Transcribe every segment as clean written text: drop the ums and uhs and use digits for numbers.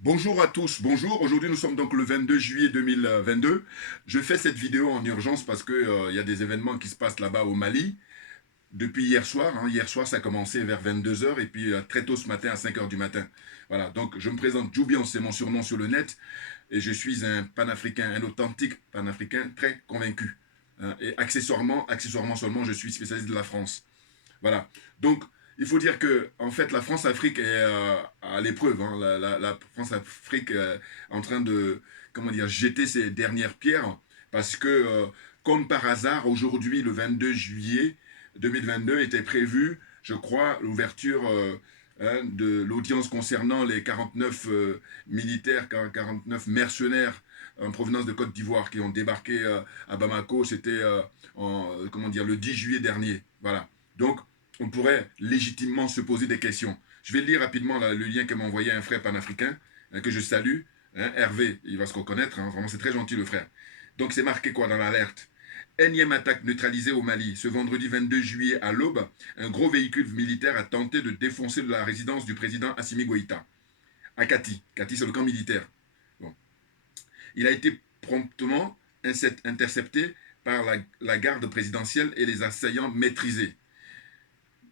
Bonjour à tous, bonjour. Aujourd'hui nous sommes donc le 22 juillet 2022. Je fais cette vidéo en urgence parce que y a des événements qui se passent là-bas au Mali depuis hier soir. Hier soir ça a commencé vers 22 heures et puis très tôt ce matin à 5 heures du matin. Voilà, donc je me présente, Joubian, c'est mon surnom sur le net et je suis un panafricain, un authentique panafricain très convaincu. Et accessoirement seulement, je suis spécialiste de la France. Voilà. Donc, il faut dire que, en fait, la France-Afrique est à l'épreuve. La France-Afrique est en train de, comment dire, jeter ses dernières pierres parce que, comme par hasard, aujourd'hui, le 22 juillet 2022, était prévu, je crois, l'ouverture de l'audience concernant les 49 militaires, 49 mercenaires en provenance de Côte d'Ivoire qui ont débarqué à Bamako. C'était comment dire, le 10 juillet dernier. Voilà. Donc, on pourrait légitimement se poser des questions. Je vais lire rapidement là, le lien que m'a envoyé un frère panafricain, que je salue, Hervé, il va se reconnaître, vraiment c'est très gentil le frère. Donc c'est marqué quoi dans l'alerte? Énième attaque neutralisée au Mali. Ce vendredi 22 juillet à l'aube, un gros véhicule militaire a tenté de défoncer la résidence du président Assimi Goïta, à Kati. Kati, c'est le camp militaire. Bon. Il a été promptement intercepté par la garde présidentielle et les assaillants maîtrisés.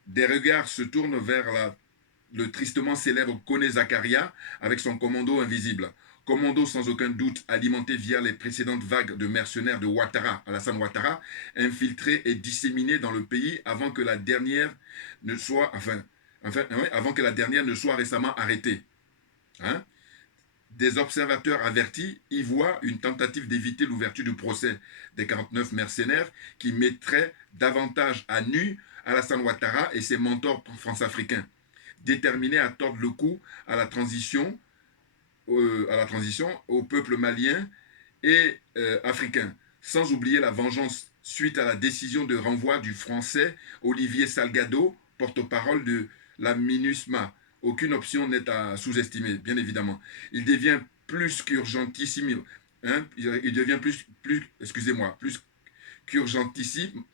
Des regards se tournent vers le tristement célèbre Kone Zakaria avec son commando invisible. Commando sans aucun doute alimenté via les précédentes vagues de mercenaires de Ouattara, Alassane Ouattara, infiltrés et disséminés dans le pays avant que la dernière ne soit, avant que la dernière ne soit récemment arrêtée. Hein? Des observateurs avertis y voient une tentative d'éviter l'ouverture du procès des 49 mercenaires qui mettrait davantage à nu Alassane Ouattara et ses mentors france-africains, déterminés à tordre le cou à la transition, au peuple malien et africain, sans oublier la vengeance suite à la décision de renvoi du français Olivier Salgado, porte-parole de la MINUSMA. Aucune option n'est à sous-estimer, bien évidemment. Il devient plus qu'urgentissime, il devient excusez-moi, plus qu'urgentissime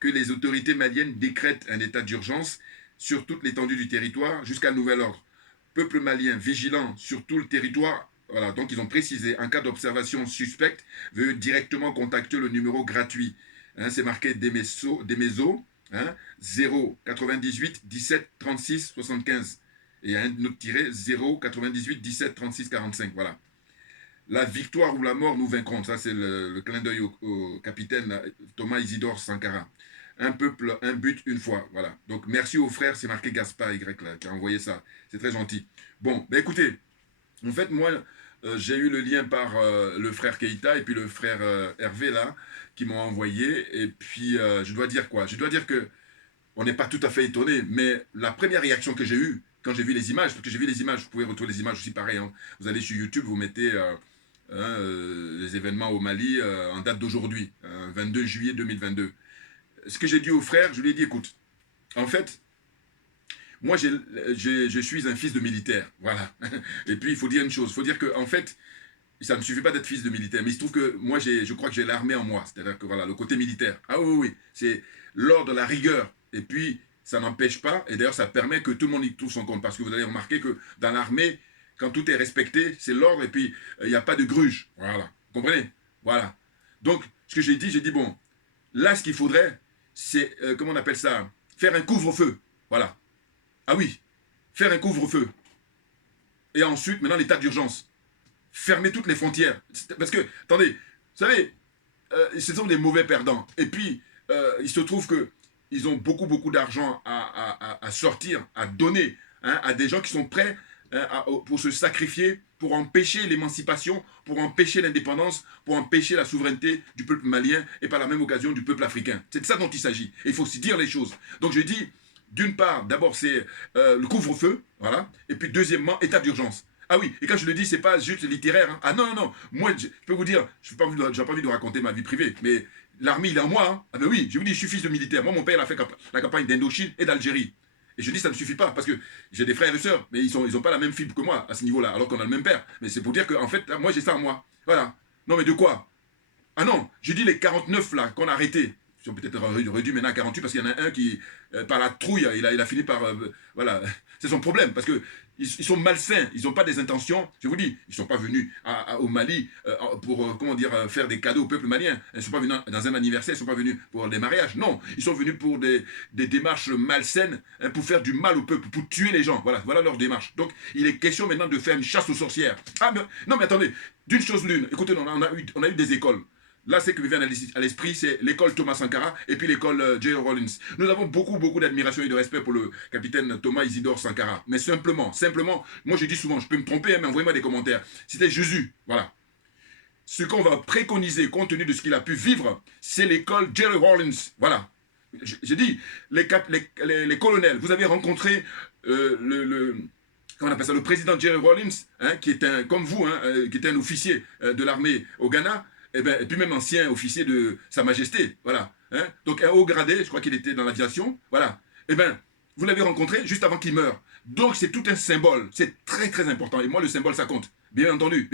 que les autorités maliennes décrètent un état d'urgence sur toute l'étendue du territoire jusqu'à nouvel ordre. Peuple malien vigilant sur tout le territoire. Voilà, donc ils ont précisé, en cas d'observation suspecte, veuillez directement contacter le numéro gratuit. C'est marqué Demeso, 0 98 17 36 75. Et un autre tiré 0 98 17 36 45. Voilà. La victoire ou la mort nous vaincront. Ça, c'est le clin d'œil au capitaine Thomas Isidore Sankara. Un peuple, un but, une fois. Voilà. Donc, merci aux frères. C'est marqué Gaspard Y là, qui a envoyé ça. C'est très gentil. Bon, ben écoutez, en fait, moi, j'ai eu le lien par le frère Keïta et puis le frère Hervé là, qui m'ont envoyé. Et puis, je dois dire quoi? Je dois dire que on n'est pas tout à fait étonné, mais la première réaction que j'ai eue quand j'ai vu les images, parce que j'ai vu les images, vous pouvez retrouver les images aussi pareil. Vous allez sur YouTube, vous mettez les événements au Mali en date d'aujourd'hui, 22 juillet 2022. Ce que j'ai dit au frère, je lui ai dit, écoute, en fait, moi, je suis un fils de militaire, voilà. Et puis, il faut dire une chose, il faut dire que, en fait, ça ne suffit pas d'être fils de militaire, mais il se trouve que moi, je crois que j'ai l'armée en moi, c'est-à-dire que, voilà, le côté militaire. Ah oui, oui, c'est l'ordre, la rigueur, et puis, ça n'empêche pas, et d'ailleurs, ça permet que tout le monde y trouve son compte, parce que vous allez remarquer que dans l'armée, quand tout est respecté, c'est l'ordre, et puis, il n'y a pas de gruge, voilà, vous comprenez? Voilà. Donc, ce que j'ai dit, bon, là, ce qu'il faudrait, c'est, comment on appelle ça, faire un couvre-feu, voilà. Ah oui, faire un couvre-feu. Et ensuite, maintenant, l'état d'urgence. Fermer toutes les frontières. Parce que, attendez, vous savez, ce sont des mauvais perdants. Et puis, il se trouve que ils ont beaucoup, beaucoup d'argent à sortir, à donner à des gens qui sont prêts pour se sacrifier, pour empêcher l'émancipation, pour empêcher l'indépendance, pour empêcher la souveraineté du peuple malien et par la même occasion du peuple africain. C'est de ça dont il s'agit. Et il faut aussi dire les choses. Donc je dis, d'une part, d'abord c'est le couvre-feu, voilà, et puis deuxièmement, état d'urgence. Ah oui, et quand je le dis, c'est pas juste littéraire. Ah non, non, non. Moi, je peux vous dire, je n'ai pas envie de raconter ma vie privée, mais l'armée, il est en moi. Ah ben oui, je vous dis, je suis fils de militaire. Moi, mon père, il a fait la campagne d'Indochine et d'Algérie. Et je dis, ça ne suffit pas, parce que j'ai des frères et sœurs, mais ils ont pas la même fibre que moi à ce niveau-là, alors qu'on a le même père. Mais c'est pour dire que, en fait, moi, j'ai ça en moi. Voilà. Non, mais de quoi? Ah non, j'ai dit les 49 là, qu'on a arrêtés. Ils ont peut-être réduit maintenant à 48 parce qu'il y en a un qui, par la trouille, il a fini par. Voilà, c'est son problème parce que ils sont malsains, ils n'ont pas des intentions, je vous dis, ils ne sont pas venus au Mali pour, comment dire, faire des cadeaux au peuple malien. Ils ne sont pas venus dans un anniversaire, ils ne sont pas venus pour des mariages. Non, ils sont venus pour des démarches malsaines, hein, pour faire du mal au peuple, pour tuer les gens. Voilà leur démarche. Donc, il est question maintenant de faire une chasse aux sorcières. Ah, mais, non, mais attendez, d'une chose l'une. Écoutez, on a eu des écoles. Là, ce qui me vient à l'esprit, c'est l'école Thomas Sankara et puis l'école Jerry Rawlins. Nous avons beaucoup d'admiration et de respect pour le capitaine Thomas Isidore Sankara. Mais simplement, moi je dis souvent, je peux me tromper, hein, mais envoyez-moi des commentaires. C'était Jésus, voilà. Ce qu'on va préconiser, compte tenu de ce qu'il a pu vivre, c'est l'école Jerry Rawlins. Voilà. J'ai dit, les colonels, vous avez rencontré comment on appelle ça, le président Jerry Rawlins, hein, qui est un, comme vous, hein, qui est un officier de l'armée au Ghana, et puis même ancien officier de Sa Majesté, voilà. Hein, donc un haut gradé, je crois qu'il était dans l'aviation, voilà. Et bien, vous l'avez rencontré juste avant qu'il meure. Donc c'est tout un symbole, c'est très important. Et moi, le symbole, ça compte. Bien entendu.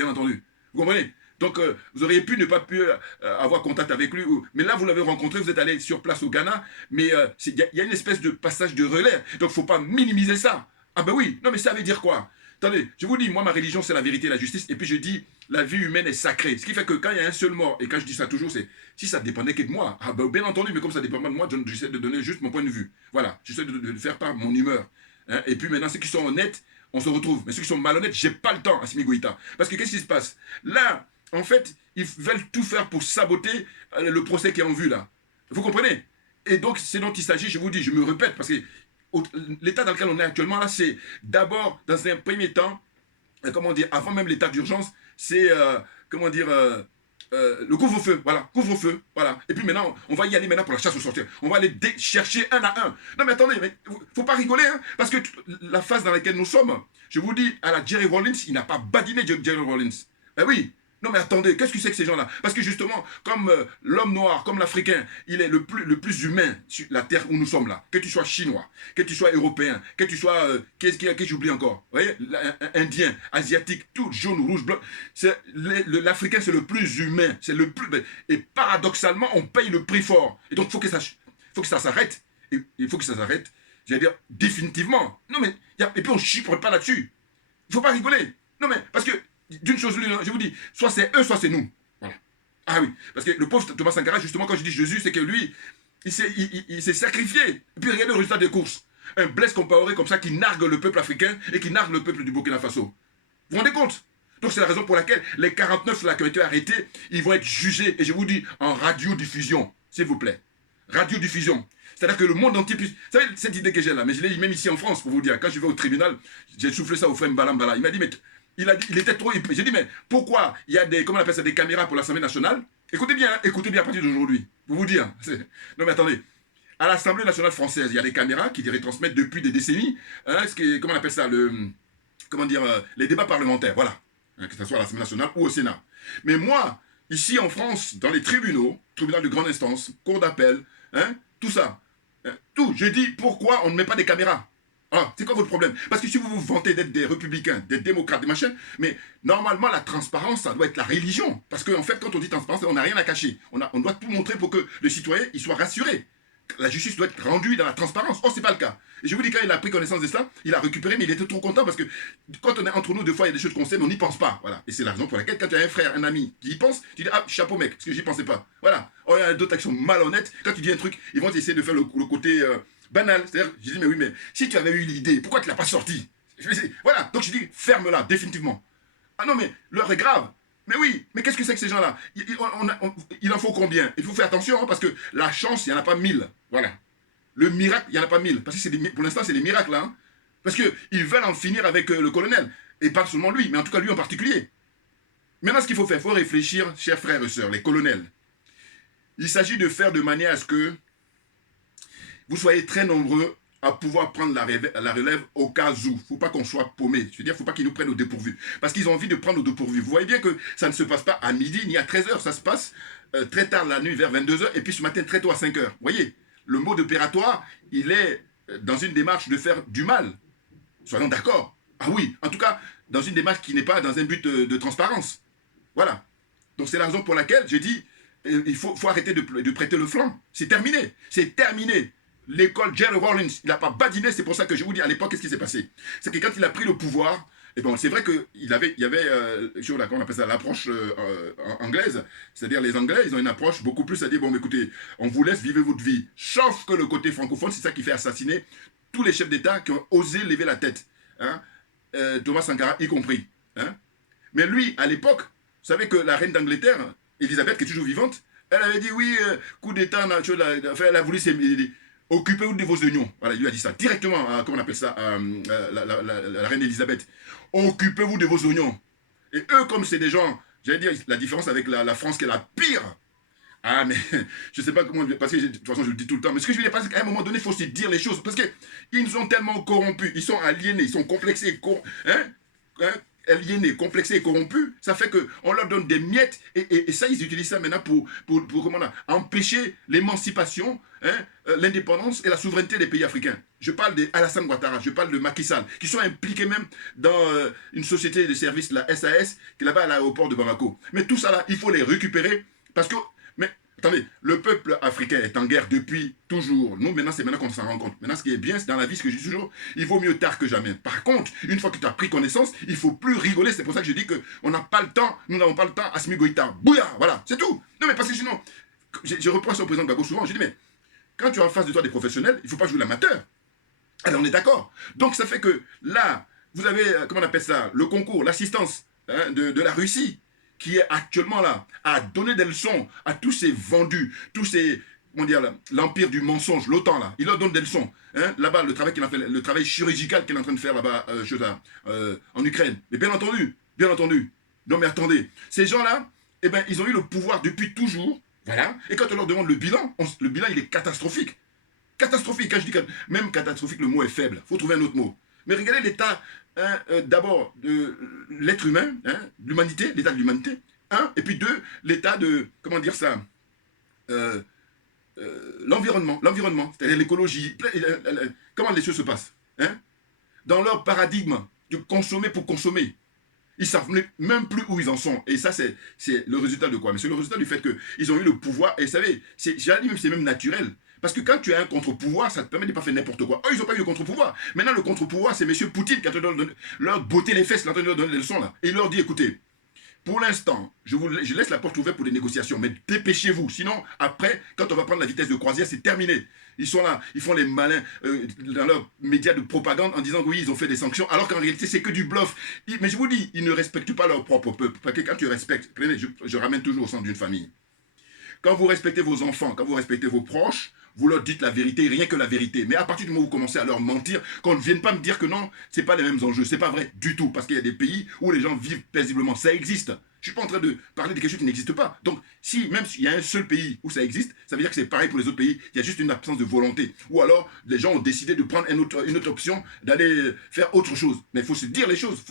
Vous comprenez? Donc vous auriez pu ne pas pu avoir contact avec lui. Mais là, vous l'avez rencontré, vous êtes allé sur place au Ghana. Mais il y a une espèce de passage de relais. Donc il ne faut pas minimiser ça. Ah ben oui, non mais ça veut dire quoi? Attendez, je vous dis, moi ma religion c'est la vérité et la justice. Et puis je dis, la vie humaine est sacrée. Ce qui fait que quand il y a un seul mort, et quand je dis ça toujours, c'est si ça dépendait que de moi. Ah ben bien entendu, mais comme ça dépend pas de moi, j'essaie de donner juste mon point de vue. Voilà, j'essaie de faire part mon humeur. Hein? Et puis maintenant, ceux qui sont honnêtes, on se retrouve. Mais ceux qui sont malhonnêtes, j'ai pas le temps, Assimi Goïta. Parce que qu'est-ce qui se passe? Là, en fait, ils veulent tout faire pour saboter le procès qui est en vue là. Vous comprenez? Et donc, c'est dont il s'agit, je vous dis, je me répète, parce que l'état dans lequel on est actuellement là, c'est d'abord, dans un premier temps, comment dire, avant même l'état d'urgence, c'est, comment dire, le couvre-feu, voilà. Et puis maintenant, on va y aller maintenant pour la chasse aux sorcières. On va aller chercher un à un. Non mais attendez, mais faut pas rigoler, hein, parce que la phase dans laquelle nous sommes, je vous dis, à la Jerry Rawlins, il n'a pas badiné Jerry Rawlins. Eh oui. Non mais attendez, qu'est-ce que c'est que ces gens-là? Parce que justement, comme l'homme noir, comme l'Africain, il est le plus humain sur la terre où nous sommes là. Que tu sois chinois, que tu sois européen, que tu sois, qu'est-ce que j'oublie encore? Vous voyez, indien, asiatique, tout, jaune, rouge, blanc. L'Africain c'est le plus humain, c'est le plus... Et paradoxalement, on paye le prix fort. Et donc il faut que ça s'arrête. Il faut que ça s'arrête, j'allais dire, définitivement. Non mais, et puis on ne chipote pas là-dessus. Il ne faut pas rigoler. Non mais, parce que... D'une chose l'une, je vous dis, soit c'est eux, soit c'est nous. Voilà. Ah oui, parce que le pauvre Thomas Sankara, justement, quand je dis Jésus, c'est que lui, il s'est sacrifié. Et puis regardez le résultat des courses. Un Blaise Compaoré comme ça qui nargue le peuple africain et qui nargue le peuple du Burkina Faso. Vous vous rendez compte? Donc c'est la raison pour laquelle les 49 là qui ont été arrêtés, ils vont être jugés, et je vous dis, en radiodiffusion, s'il vous plaît. Radiodiffusion. C'est-à-dire que le monde entier puisse... Vous savez, cette idée que j'ai là, mais je l'ai même ici en France, pour vous dire, quand je vais au tribunal, j'ai soufflé ça au frère Mbalambala. Il m'a dit, mais... Il était trop... J'ai dit, mais pourquoi il y a des, comment on appelle ça, des caméras pour l'Assemblée nationale? Écoutez bien à partir d'aujourd'hui. Pour vous dire. Non mais attendez. À l'Assemblée nationale française, il y a des caméras qui retransmettent depuis des décennies, hein, comment on appelle ça, les débats parlementaires, voilà. Hein, que ce soit à l'Assemblée nationale ou au Sénat. Mais moi, ici en France, dans les tribunaux, tribunal de grande instance, cour d'appel, hein, tout ça, tout, je dis, pourquoi on ne met pas des caméras? Alors, c'est quoi votre problème? Parce que si vous vous vantez d'être des républicains, des démocrates, des machins, mais normalement, la transparence, ça doit être la religion. Parce qu'en fait, quand on dit transparence, on n'a rien à cacher. On doit tout montrer pour que le citoyen il soit rassuré. La justice doit être rendue dans la transparence. Or, ce n'est pas le cas. Et je vous dis, quand il a pris connaissance de ça, il a récupéré, mais il était trop content parce que quand on est entre nous, des fois, il y a des choses qu'on sait, mais on n'y pense pas. Voilà. Et c'est la raison pour laquelle, quand tu as un frère, un ami qui y pense, tu dis, ah, chapeau mec, parce que j'y pensais pas. Voilà. Or, il y a d'autres qui sont malhonnêtes. Quand tu dis un truc, ils vont essayer de faire le côté... banal, c'est-à-dire, je dis, mais oui, mais si tu avais eu l'idée, pourquoi tu ne l'as pas sorti? Voilà, donc je dis, ferme-la, définitivement. Ah non, mais l'heure est grave. Mais oui, mais qu'est-ce que c'est que ces gens-là? Il en faut combien? Il faut faire attention, hein, parce que la chance, il n'y en a pas 1000. Voilà. Le miracle, il n'y en a pas 1000. Parce que pour l'instant, c'est des miracles, hein. Parce qu'ils veulent en finir avec le colonel. Et pas seulement lui, mais en tout cas lui en particulier. Maintenant, ce qu'il faut faire, il faut réfléchir, chers frères et sœurs, les colonels. Il s'agit de faire de manière à ce que vous soyez très nombreux à pouvoir prendre la relève au cas où. Il ne faut pas qu'on soit paumé. Je veux dire, il ne faut pas qu'ils nous prennent au dépourvu. Parce qu'ils ont envie de prendre au dépourvu. Vous voyez bien que ça ne se passe pas à midi ni à 13h. Ça se passe très tard la nuit, vers 22h, et puis ce matin très tôt à 5h. Vous voyez, le mode opératoire, il est dans une démarche de faire du mal. Soyons d'accord. Ah oui, en tout cas, dans une démarche qui n'est pas dans un but de transparence. Voilà. Donc c'est la raison pour laquelle je dis, il faut arrêter de prêter le flanc. C'est terminé. C'est terminé. l'école Jerry Rawlings, il n'a pas badiné, c'est pour ça que je vous dis, à l'époque, qu'est-ce qui s'est passé? C'est que quand il a pris le pouvoir, et bon, c'est vrai qu'il y avait, on appelle ça l'approche anglaise, c'est-à-dire les Anglais, ils ont une approche beaucoup plus à dire, bon, écoutez, on vous laisse vivre votre vie, sauf que le côté francophone, c'est ça qui fait assassiner tous les chefs d'État qui ont osé lever la tête, hein, Thomas Sankara y compris. Hein. Mais lui, à l'époque, vous savez que la reine d'Angleterre, Elisabeth, qui est toujours vivante, elle avait dit, oui, coup d'État, elle a voulu occupez-vous de vos oignons. Voilà, il lui a dit ça directement, comment on appelle ça, la reine Elisabeth. Occupez-vous de vos oignons. Et eux, comme c'est des gens, j'allais dire, la différence avec la France qui est la pire. Ah, mais je ne sais pas comment, parce que de toute façon, je le dis tout le temps, mais ce que je veux dire, c'est qu'à un moment donné, il faut se dire les choses, parce qu'ils sont tellement corrompus, ils sont aliénés, ils sont complexés, aliénés, complexés et corrompus, ça fait qu'on leur donne des miettes, et ça, ils utilisent ça maintenant pour comment là, empêcher l'émancipation, l'indépendance et la souveraineté des pays africains. Je parle d'Alassane Ouattara, je parle de Macky Sall, qui sont impliqués même dans une société de services, la SAS, qui est là-bas à l'aéroport de Bamako. Mais tout ça là, il faut les récupérer, parce que, mais attendez, le peuple africain est en guerre depuis toujours. Nous, maintenant, c'est maintenant qu'on s'en rend compte. Maintenant, ce qui est bien, c'est dans la vie, ce que je dis toujours, il vaut mieux tard que jamais. Par contre, une fois que tu as pris connaissance, il ne faut plus rigoler. C'est pour ça que je dis qu'on n'a pas le temps, nous n'avons pas le temps à Assimi Goïta. Bouya, voilà, c'est tout. Non, mais parce que sinon, je reproche au président Gbagbo souvent, je dis, mais quand tu as en face de toi des professionnels, il ne faut pas jouer l'amateur. Alors, on est d'accord. Donc, ça fait que là, vous avez, comment on appelle ça, le concours, l'assistance de la Russie, qui est actuellement là, à donner des leçons à tous ces vendus, tous ces, comment dire, l'empire du mensonge, l'OTAN là, il leur donne des leçons. Hein, là-bas, le travail qu'il a fait, le travail chirurgical qu'il est en train de faire là-bas, en Ukraine. Mais bien entendu. Non mais attendez, ces gens-là, eh ben, ils ont eu le pouvoir depuis toujours, voilà. Et quand on leur demande le bilan il est catastrophique. Catastrophique, quand je dis même catastrophique, le mot est faible. Il faut trouver un autre mot. Mais regardez l'état, d'abord, de l'être humain, l'humanité, l'état de l'humanité, et puis deux, l'état de, comment dire ça, l'environnement, c'est-à-dire l'écologie, comment les choses se passent, dans leur paradigme de consommer pour consommer. Ils ne savent même plus où ils en sont. Et ça, c'est le résultat de quoi? Mais c'est le résultat du fait qu'ils ont eu le pouvoir. Et vous savez, c'est même naturel. Parce que quand tu as un contre-pouvoir, ça te permet de ne pas faire n'importe quoi. Eux, ils n'ont pas eu le contre-pouvoir. Maintenant, le contre-pouvoir, c'est M. Poutine qui a leur botter les fesses, qui a leur donner des leçons là. Et il leur dit, écoutez, pour l'instant, je laisse la porte ouverte pour des négociations, mais dépêchez-vous. Sinon, après, quand on va prendre la vitesse de croisière, c'est terminé. Ils sont là, ils font les malins dans leurs médias de propagande en disant que oui, ils ont fait des sanctions, alors qu'en réalité, c'est que du bluff. Mais je vous dis, ils ne respectent pas leur propre peuple. Parce que quand tu respectes, je ramène toujours au centre d'une famille. Quand vous respectez vos enfants, quand vous respectez vos proches, vous leur dites la vérité, rien que la vérité. Mais à partir du moment où vous commencez à leur mentir, qu'on ne vienne pas me dire que non, ce n'est pas les mêmes enjeux. Ce n'est pas vrai du tout. Parce qu'il y a des pays où les gens vivent paisiblement. Ça existe. Je ne suis pas en train de parler de quelque chose qui n'existe pas. Donc, même s'il y a un seul pays où ça existe, ça veut dire que c'est pareil pour les autres pays. Il y a juste une absence de volonté. Ou alors, les gens ont décidé de prendre une autre option, d'aller faire autre chose. Mais il faut se dire les choses.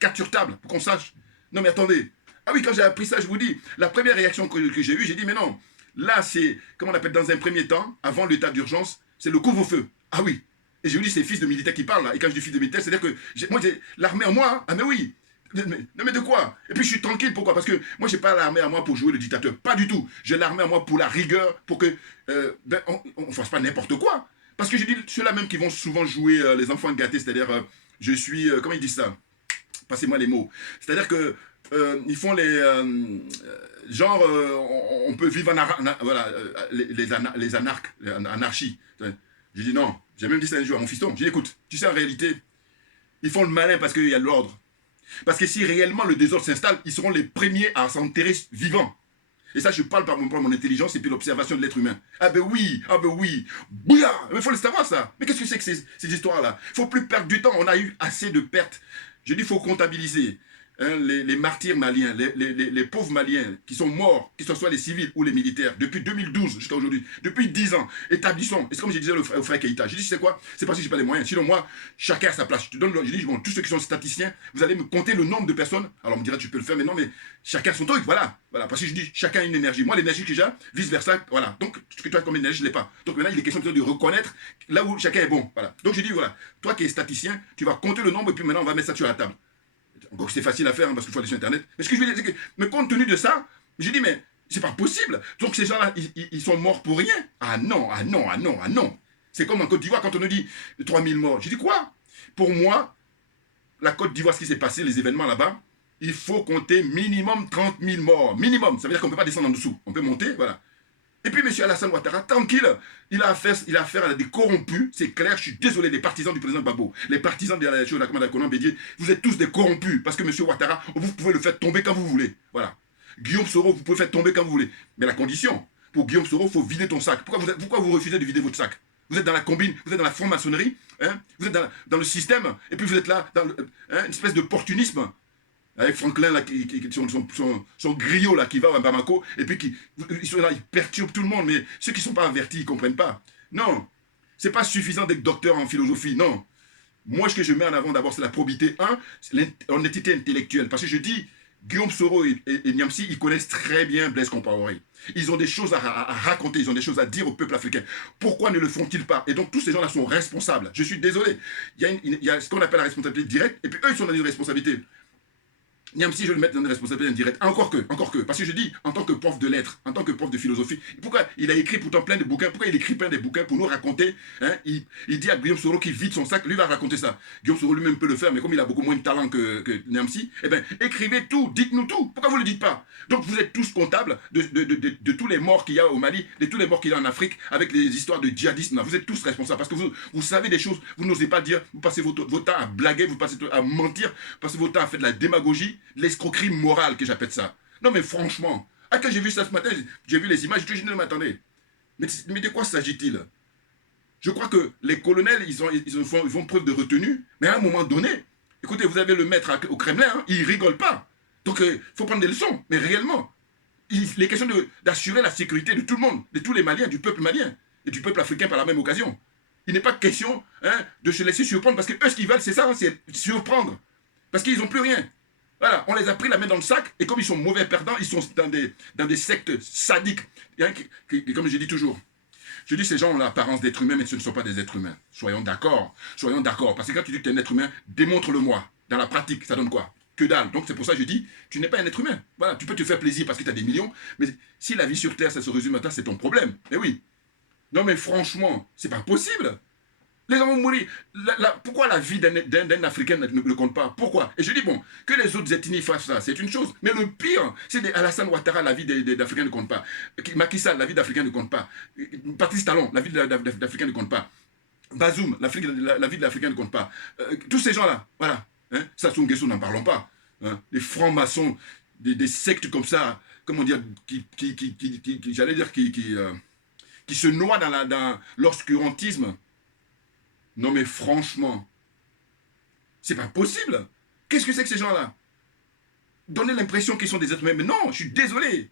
Carte sur table, pour qu'on sache. Non mais attendez. Ah oui, quand j'ai appris ça, je vous dis, la première réaction que j'ai eue, j'ai dit, mais non, là c'est, comment on appelle, dans un premier temps, avant l'état d'urgence, c'est le couvre-feu. Ah oui. Et je vous dis, c'est fils de militaires qui parlent là. Et quand je dis fils de militaires, c'est-à-dire que moi j'ai l'armée en moi. Hein. Ah mais oui. Non mais de quoi? Et puis je suis tranquille, pourquoi? Parce que moi j'ai pas l'armée à moi pour jouer le dictateur. Pas du tout. J'ai l'armée à moi pour la rigueur, pour que on fasse pas n'importe quoi. Parce que je dis, ceux-là même qui vont souvent jouer les enfants gâtés, c'est-à-dire je suis, comment ils disent ça? Passez-moi les mots. C'est-à-dire que ils font les genre on peut vivre voilà les anarques, anarchie. Je dis non, j'ai même dit ça un jour à mon fiston. Je dis écoute, tu sais en réalité, ils font le malin parce qu'il y a de l'ordre. Parce que si réellement le désordre s'installe, ils seront les premiers à s'enterrer vivants. Et ça, je parle par mon intelligence et puis l'observation de l'être humain. Ah ben oui. Bouya. Mais il faut le savoir ça. Mais qu'est-ce que c'est que ces histoires-là? Il ne faut plus perdre du temps. On a eu assez de pertes. Je dis il faut comptabiliser. Les martyrs maliens, les pauvres maliens qui sont morts, que ce soit les civils ou les militaires, depuis 2012 jusqu'à aujourd'hui, depuis 10 ans, établissons. Et c'est comme je disais au frère Keïta, je dis c'est quoi? C'est parce que je n'ai pas les moyens. Sinon moi, chacun à sa place. Je dis bon, tous ceux qui sont statisticiens, vous allez me compter le nombre de personnes. Alors on me dira tu peux le faire, mais non, mais chacun son truc, voilà. Parce que je dis chacun a une énergie. Moi l'énergie que j'ai, vice versa, voilà. Donc ce que toi comme énergie, je ne l'ai pas. Donc maintenant il est question de reconnaître là où chacun est bon. Voilà. Donc je dis voilà, toi qui es statisticien, tu vas compter le nombre et puis maintenant on va mettre ça sur la table. Donc c'est facile à faire parce qu'il faut aller sur internet. Mais ce que je veux dire, c'est que, mais compte tenu de ça, j'ai dit, mais c'est pas possible. Donc ces gens-là, ils sont morts pour rien. Ah non. C'est comme en Côte d'Ivoire, quand on nous dit 3000 morts. Je dis quoi? Pour moi, la Côte d'Ivoire, ce qui s'est passé, les événements là-bas, il faut compter minimum 30 000 morts. Minimum. Ça veut dire qu'on ne peut pas descendre en dessous. On peut monter, voilà. Et puis, M. Alassane Ouattara, tranquille, il a affaire à des corrompus. C'est clair, je suis désolé, les partisans du président Gbagbo, les partisans de la chose de la commande Conan Bédié, vous êtes tous des corrompus. Parce que M. Ouattara, vous pouvez le faire tomber quand vous voulez. Voilà. Guillaume Soro, vous pouvez faire tomber quand vous voulez. Mais la condition, pour Guillaume Soro, il faut vider ton sac. Pourquoi vous refusez de vider votre sac? Vous êtes dans la combine, vous êtes dans la franc-maçonnerie, hein, vous êtes dans le système, et puis vous êtes là dans une espèce d'opportunisme. Avec Franklin, là, son griot là, qui va à Bamako, et puis ils sont là, ils perturbent tout le monde, mais ceux qui ne sont pas avertis, ils ne comprennent pas. Non, ce n'est pas suffisant d'être docteur en philosophie, non. Moi, ce que je mets en avant d'abord, c'est la probité. L'honnêteté intellectuelle. Parce que je dis, Guillaume Soro et Niamsi, ils connaissent très bien Blaise Compaoré. Ils ont des choses à raconter, ils ont des choses à dire au peuple africain. Pourquoi ne le font-ils pas? Et donc tous ces gens-là sont responsables. Je suis désolé. Il y a ce qu'on appelle la responsabilité directe, et puis eux, ils sont dans une responsabilité. Niamsi, je vais le mettre dans une responsabilité indirecte. Encore que. Parce que je dis, en tant que prof de lettres, en tant que prof de philosophie, pourquoi il a écrit pourtant plein de bouquins? Pourquoi il écrit plein de bouquins pour nous raconter, hein, il dit à Guillaume Soro qu'il vide son sac, lui va raconter ça. Guillaume Soro lui-même peut le faire, mais comme il a beaucoup moins de talent que Niamsi, eh bien, écrivez tout, dites-nous tout. Pourquoi vous ne le dites pas? Donc vous êtes tous comptables de tous les morts qu'il y a au Mali, de tous les morts qu'il y a en Afrique, avec les histoires de djihadisme. Vous êtes tous responsables, parce que vous savez des choses, vous n'osez pas dire, vous passez votre temps à blaguer, vous passez à mentir, vous passez votre temps à faire de la démagogie, l'escroquerie morale que j'appelle ça. Non mais franchement, quand j'ai vu ça ce matin, j'ai vu les images, je ne m'attendais. Mais de quoi s'agit-il? Je crois que les colonels, ils font preuve de retenue, mais à un moment donné, écoutez, vous avez le maître au Kremlin, hein, il rigole pas. Donc il faut prendre des leçons, mais réellement, il est question d'assurer la sécurité de tout le monde, de tous les Maliens, du peuple malien, et du peuple africain par la même occasion. Il n'est pas question, hein, de se laisser surprendre, parce que eux, ce qu'ils veulent, c'est ça, hein, c'est surprendre. Parce qu'ils n'ont plus rien. Voilà, on les a pris la main dans le sac, et comme ils sont mauvais perdants, ils sont dans des sectes sadiques. Hein, comme je dis toujours, je dis ces gens ont l'apparence d'êtres humains, mais ce ne sont pas des êtres humains. Soyons d'accord, parce que quand tu dis que tu es un être humain, démontre-le-moi. Dans la pratique, ça donne quoi? Que dalle. Donc c'est pour ça que je dis, tu n'es pas un être humain. Voilà, tu peux te faire plaisir parce que tu as des millions, mais si la vie sur Terre, ça se résume à ça, c'est ton problème. Mais oui. Non mais franchement, c'est pas possible. Les gens vont mourir. Pourquoi la vie d'un Africain ne compte pas? Pourquoi? Et je dis, bon, que les autres ethnies fassent ça, c'est une chose. Mais le pire, c'est Alassane Ouattara, la vie d'Africains ne compte pas. Macky Sall, la vie d'Africain ne compte pas. Patrice Talon, la vie d'Africain ne compte pas. Bazoum, la vie de l'Africain ne compte pas. Tous ces gens-là, voilà. Hein? Sassou Nguesso, n'en parlons pas. Hein? Les francs-maçons, des sectes comme ça, comment dire, j'allais dire, qui se noient dans l'obscurantisme. Non mais franchement, c'est pas possible. Qu'est-ce que c'est que ces gens-là? Donner l'impression qu'ils sont des êtres humains. Mais non, je suis désolé.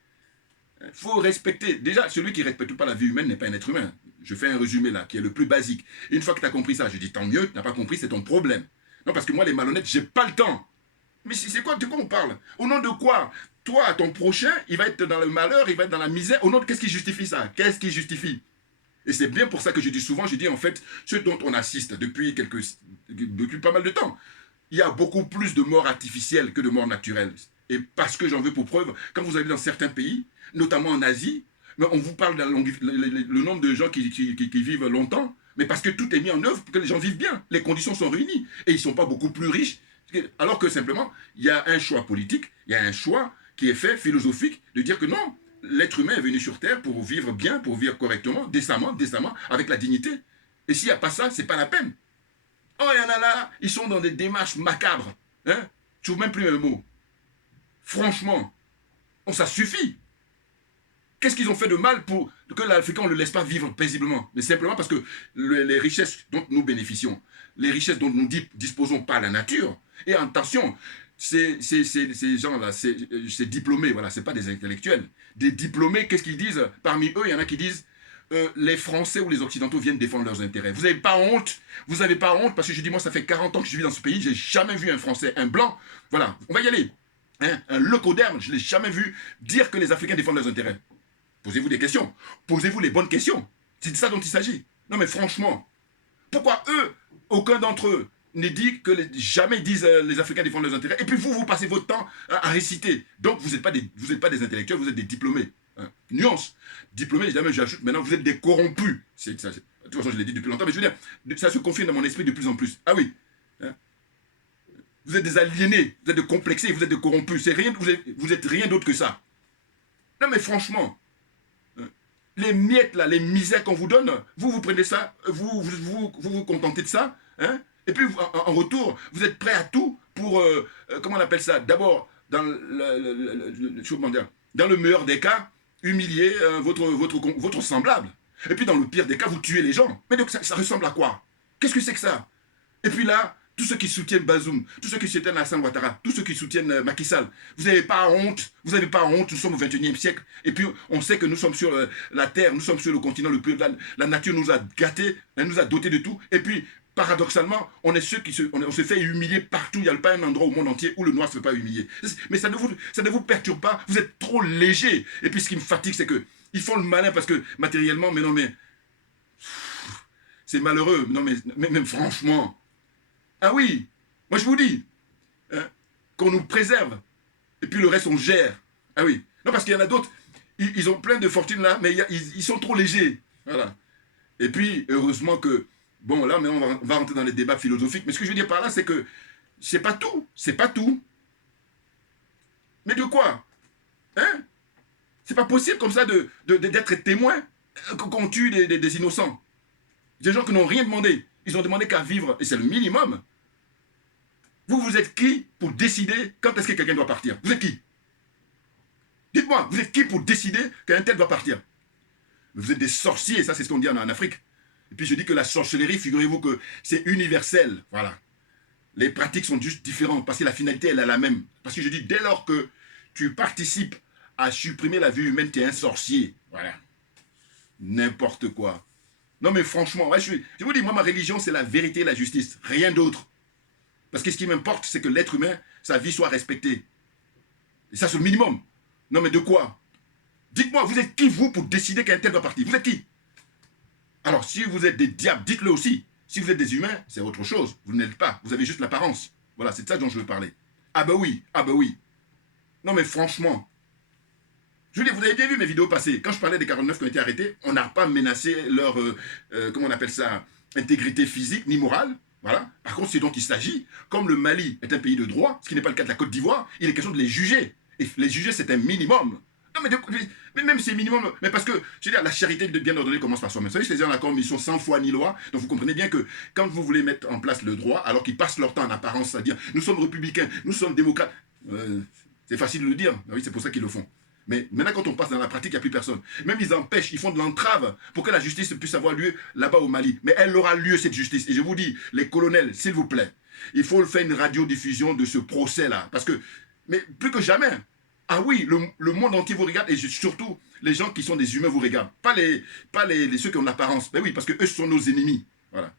Il faut respecter. Déjà, celui qui ne respecte pas la vie humaine n'est pas un être humain. Je fais un résumé là, qui est le plus basique. Une fois que tu as compris ça, je dis tant mieux, tu n'as pas compris, c'est ton problème. Non, parce que moi, les malhonnêtes, j'ai pas le temps. Mais c'est quoi, de quoi on parle? Au nom de quoi? Toi, ton prochain, il va être dans le malheur, il va être dans la misère. Au nom de qu'est-ce qui justifie ça? Qu'est-ce qui justifie? Et c'est bien pour ça que je dis souvent, je dis en fait, ce dont on assiste depuis pas mal de temps, il y a beaucoup plus de morts artificielles que de morts naturelles. Et parce que j'en veux pour preuve, quand vous allez dans certains pays, notamment en Asie, mais on vous parle le nombre de gens qui vivent longtemps, mais parce que tout est mis en œuvre pour que les gens vivent bien. Les conditions sont réunies. Et ils ne sont pas beaucoup plus riches. Alors que simplement, il y a un choix politique, il y a un choix qui est fait, philosophique, de dire que non, l'être humain est venu sur Terre pour vivre bien, pour vivre correctement, décemment, avec la dignité. Et s'il n'y a pas ça, c'est pas la peine. Oh, il y en a là, ils sont dans des démarches macabres. Hein? Je ne trouve même plus un mot. Franchement, ça suffit. Qu'est-ce qu'ils ont fait de mal pour que l'Africain ne le laisse pas vivre paisiblement? Mais simplement parce que les richesses dont nous bénéficions, les richesses dont nous disposons par la nature, et attention, ces gens-là, ces diplômés, voilà, ce n'est pas des intellectuels. Des diplômés, qu'est-ce qu'ils disent? Parmi eux, il y en a qui disent les Français ou les Occidentaux viennent défendre leurs intérêts. Vous n'avez pas honte? Vous n'avez pas honte? Parce que je dis, moi, ça fait 40 ans que je vis dans ce pays, je n'ai jamais vu un Français, un blanc, voilà, on va y aller. Hein, un leucoderme, je ne l'ai jamais vu dire que les Africains défendent leurs intérêts. Posez-vous des questions. Posez-vous les bonnes questions. C'est de ça dont il s'agit. Non mais franchement, pourquoi eux, aucun d'entre eux, ne dit que jamais disent les Africains défendent leurs intérêts, et puis vous passez votre temps à réciter. Donc vous n'êtes pas des intellectuels, vous êtes des diplômés. Hein. Nuance. Diplômés, jamais j'ajoute, maintenant vous êtes des corrompus. De toute façon, je l'ai dit depuis longtemps, mais je veux dire, ça se confirme dans mon esprit de plus en plus. Ah oui, hein, vous êtes des aliénés, vous êtes des complexés, vous êtes des corrompus. Vous êtes rien d'autre que ça. Non mais franchement, hein, les miettes là, les misères qu'on vous donne, vous prenez ça, vous contentez de ça, hein, et puis en retour, vous êtes prêt à tout pour, comment on appelle ça, d'abord, dans le meilleur des cas, humilier votre semblable. Et puis dans le pire des cas, vous tuez les gens. Mais donc ça ressemble à quoi? Qu'est-ce que c'est que ça? Et puis là, tous ceux qui soutiennent Bazoum, tous ceux qui soutiennent Hassan Ouattara, tous ceux qui soutiennent Macky Sall, vous n'avez pas honte, vous n'avez pas honte, nous sommes au XXIe siècle, et puis on sait que nous sommes sur la Terre, nous sommes sur le continent le plus... La nature nous a gâtés, elle nous a dotés de tout, et puis paradoxalement, on est ceux on se fait humilier partout, il n'y a pas un endroit au monde entier où le noir ne se fait pas humilier. Mais ça ne vous perturbe pas, vous êtes trop léger. Et puis ce qui me fatigue, c'est que ils font le malin parce que matériellement, mais non mais... C'est malheureux, non mais franchement... Ah oui, moi je vous dis, hein, qu'on nous préserve, et puis le reste on gère. Ah oui, non parce qu'il y en a d'autres, ils ont plein de fortunes là, mais ils sont trop légers. Voilà. Et puis, heureusement que, bon là, mais on va rentrer dans les débats philosophiques, mais ce que je veux dire par là, c'est que c'est pas tout, c'est pas tout. Mais de quoi? Hein? C'est pas possible comme ça d'être témoin qu'on tue des innocents. Des gens qui n'ont rien demandé. Ils ont demandé qu'à vivre, et c'est le minimum. Vous êtes qui pour décider quand est-ce que quelqu'un doit partir? Vous êtes qui? Dites-moi, vous êtes qui pour décider qu'un tel doit partir? Vous êtes des sorciers, ça c'est ce qu'on dit en Afrique. Et puis je dis que la sorcellerie, figurez-vous que c'est universel. Voilà. Les pratiques sont juste différentes parce que la finalité, elle est la même. Parce que je dis, dès lors que tu participes à supprimer la vie humaine, tu es un sorcier. Voilà. N'importe quoi. Non mais franchement, ouais, je vous dis, moi ma religion c'est la vérité et la justice, rien d'autre. Parce que ce qui m'importe, c'est que l'être humain, sa vie soit respectée. Et ça c'est le minimum. Non mais de quoi? Dites-moi, vous êtes qui vous pour décider qu'un tel doit partir? Vous êtes qui? Alors si vous êtes des diables, dites-le aussi. Si vous êtes des humains, c'est autre chose. Vous n'êtes pas, vous avez juste l'apparence. Voilà, c'est de ça dont je veux parler. Ah bah oui, ah bah oui. Non mais franchement, je veux dire, vous avez bien vu mes vidéos passées. Quand je parlais des 49 qui ont été arrêtés, on n'a pas menacé leur, comment on appelle ça, intégrité physique ni morale. Voilà. Par contre, c'est dont il s'agit. Comme le Mali est un pays de droit, ce qui n'est pas le cas de la Côte d'Ivoire, il est question de les juger. Et les juger, c'est un minimum. Non, mais même c'est minimum. Mais parce que, je veux dire, la charité de bien ordonner commence par soi-même. Vous savez, je les ai en accord, mais ils sont 100 fois ni loi. Donc vous comprenez bien que quand vous voulez mettre en place le droit, alors qu'ils passent leur temps en apparence à dire nous sommes républicains, nous sommes démocrates, c'est facile de le dire. Oui, c'est pour ça qu'ils le font. Mais maintenant, quand on passe dans la pratique, il n'y a plus personne. Même ils empêchent, ils font de l'entrave pour que la justice puisse avoir lieu là-bas au Mali. Mais elle aura lieu, cette justice. Et je vous dis, les colonels, s'il vous plaît, il faut faire une radiodiffusion de ce procès-là. Parce que, mais plus que jamais, ah oui, le monde entier vous regarde et surtout les gens qui sont des humains vous regardent. Pas ceux qui ont l'apparence. Mais oui, parce que eux sont nos ennemis. Voilà.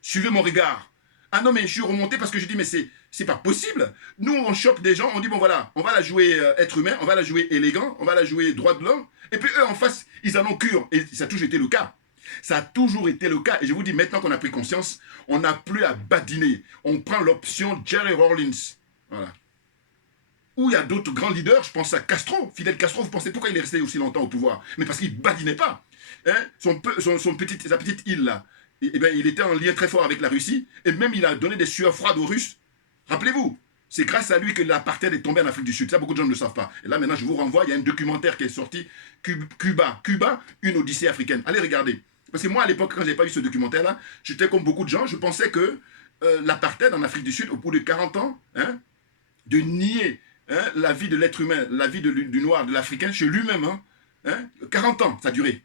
Suivez mon regard. Ah non, mais je suis remonté parce que je dis, mais c'est pas possible. Nous, on chope des gens, on dit, bon voilà, on va la jouer être humain, on va la jouer élégant, on va la jouer droit de l'homme. Et puis eux, en face, ils en ont cure. Et ça a toujours été le cas. Ça a toujours été le cas. Et je vous dis, maintenant qu'on a pris conscience, on n'a plus à badiner. On prend l'option Jerry Rawlings. Voilà. Ou il y a d'autres grands leaders, je pense à Castro. Fidel Castro, vous pensez pourquoi il est resté aussi longtemps au pouvoir? Mais parce qu'il badinait pas. Hein? Sa petite île là. Eh bien, il était en lien très fort avec la Russie, et même il a donné des sueurs froides aux Russes. Rappelez-vous, c'est grâce à lui que l'apartheid est tombé en Afrique du Sud. Ça, beaucoup de gens ne le savent pas. Et là, maintenant, je vous renvoie, il y a un documentaire qui est sorti, Cuba, une odyssée africaine. Allez regarder. Parce que moi, à l'époque, quand je n'avais pas vu ce documentaire-là, j'étais comme beaucoup de gens, je pensais que l'apartheid en Afrique du Sud, au bout de 40 ans, hein, de nier la vie de l'être humain, la vie du noir, de l'Africain, chez lui-même, 40 ans, ça a duré.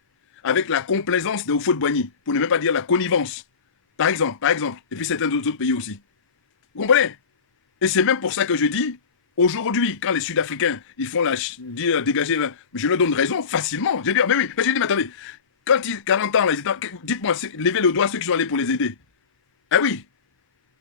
Avec la complaisance de Houphouët-Boigny, pour ne même pas dire la connivence. Par exemple. Et puis certains autres pays aussi. Vous comprenez? Et c'est même pour ça que je dis, aujourd'hui, quand les Sud-Africains, ils font dégager, mais je leur donne raison facilement. Je dis, mais oui, mais je dis, mais attendez, quand ils, 40 ans, là, dites-moi, levez le doigt ceux qui sont allés pour les aider. Ah oui,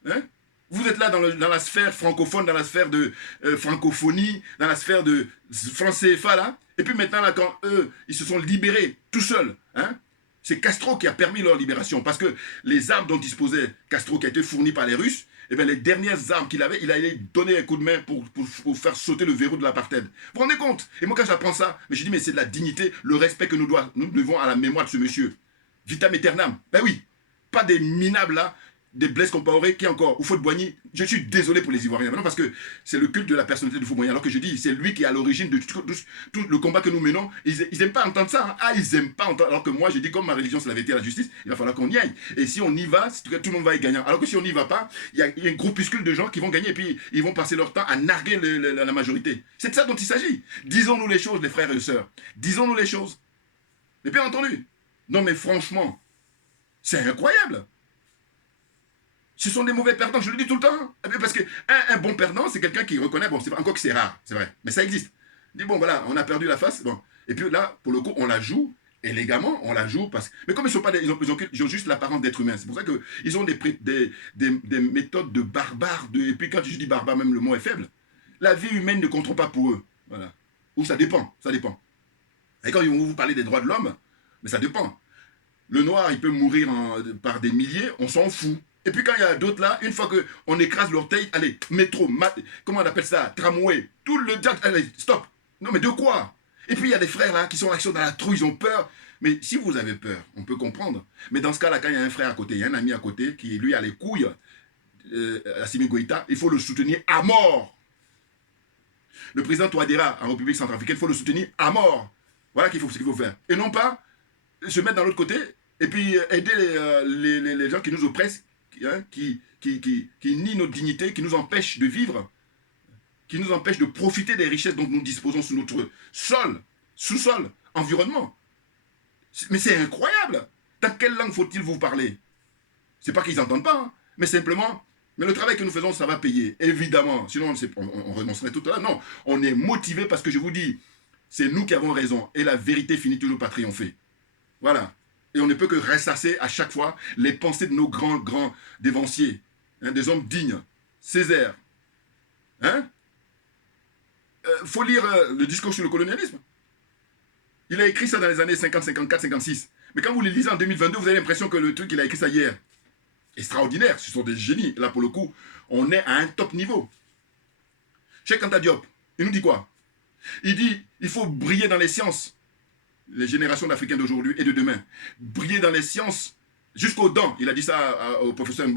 hein? Vous êtes là dans la sphère francophone, dans la sphère de francophonie, dans la sphère de France CFA, là. Et puis maintenant, là, quand eux, ils se sont libérés tout seuls, hein, c'est Castro qui a permis leur libération. Parce que les armes dont disposait Castro, qui a été fournies par les Russes, eh bien, les dernières armes qu'il avait, il a donné un coup de main pour faire sauter le verrou de l'apartheid. Vous vous rendez compte? Et moi, quand j'apprends ça, mais je dis, mais c'est de la dignité, le respect que nous devons à la mémoire de ce monsieur. Vitam aeternam. Ben oui, pas des minables là, des Blaise Compaoré qui encore, ou Houphouët-Boigny. Je suis désolé pour les Ivoiriens, non, parce que c'est le culte de la personnalité de Houphouët-Boigny. Alors que je dis, c'est lui qui est à l'origine de tout le combat que nous menons. Ils n'aiment pas entendre ça. Hein. Ah, ils n'aiment pas entendre. Alors que moi, je dis, comme ma religion, c'est la vérité et la justice, il va falloir qu'on y aille. Et si on y va, tout le monde va y gagner. Alors que si on n'y va pas, il y a un groupuscule de gens qui vont gagner et puis ils vont passer leur temps à narguer la majorité. C'est de ça dont il s'agit. Disons-nous les choses, les frères et les sœurs. Disons-nous les choses. Mais bien entendu. Non, mais franchement, c'est incroyable. Ce sont des mauvais perdants, je le dis tout le temps. Parce qu'un bon perdant, c'est quelqu'un qui reconnaît, bon, encore que c'est rare, c'est vrai, mais ça existe. Il dit, bon, voilà, on a perdu la face, bon. Et puis là, pour le coup, on la joue, élégamment, on la joue, parce que... Mais comme ils sont pas ils ont juste l'apparence d'être humains, c'est pour ça qu'ils ont des méthodes de barbares, et puis quand je dis barbare, même le mot est faible. La vie humaine ne compte pas pour eux, voilà. Ou ça dépend, ça dépend. Et quand ils vont vous parler des droits de l'homme, mais ça dépend. Le noir, il peut mourir par des milliers, on s'en fout. Et puis quand il y a d'autres là, une fois qu'on écrase l'orteil, allez, métro, comment on appelle ça, tramway, tout le... Allez, stop. Non mais de quoi? Et puis il y a des frères là qui sont dans la trouille, ils ont peur. Mais si vous avez peur, on peut comprendre. Mais dans ce cas-là, quand il y a un frère à côté, il y a un ami à côté qui lui a les couilles, Assimi Goïta, il faut le soutenir à mort. Le président Touadéra en République centrafricaine, il faut le soutenir à mort. Voilà ce qu'il faut faire. Et non pas se mettre dans l'autre côté et puis aider les gens qui nous oppressent, hein, qui nient notre dignité, qui nous empêchent de vivre, qui nous empêchent de profiter des richesses dont nous disposons sur notre sol, sous-sol, environnement. Mais c'est incroyable. Dans quelle langue faut-il vous parler? C'est pas qu'ils n'entendent pas, hein, mais simplement... Mais le travail que nous faisons, ça va payer, évidemment. Sinon, on renoncerait tout à l'heure. Non, on est motivé parce que je vous dis, c'est nous qui avons raison. Et la vérité finit toujours par triompher. Voilà. Et on ne peut que ressasser à chaque fois les pensées de nos grands dévanciers. Hein, des hommes dignes. Césaire. Hein? Faut lire le discours sur le colonialisme. Il a écrit ça dans les années 50, 54, 56. Mais quand vous le lisez en 2022, vous avez l'impression que le truc, il a écrit ça hier. Extraordinaire, ce sont des génies. Là, pour le coup, on est à un top niveau. Cheikh Anta Diop, il nous dit quoi? Il dit, il faut briller dans les sciences. Les générations d'Africains d'aujourd'hui et de demain. Briller dans les sciences jusqu'aux dents. Il a dit ça au professeur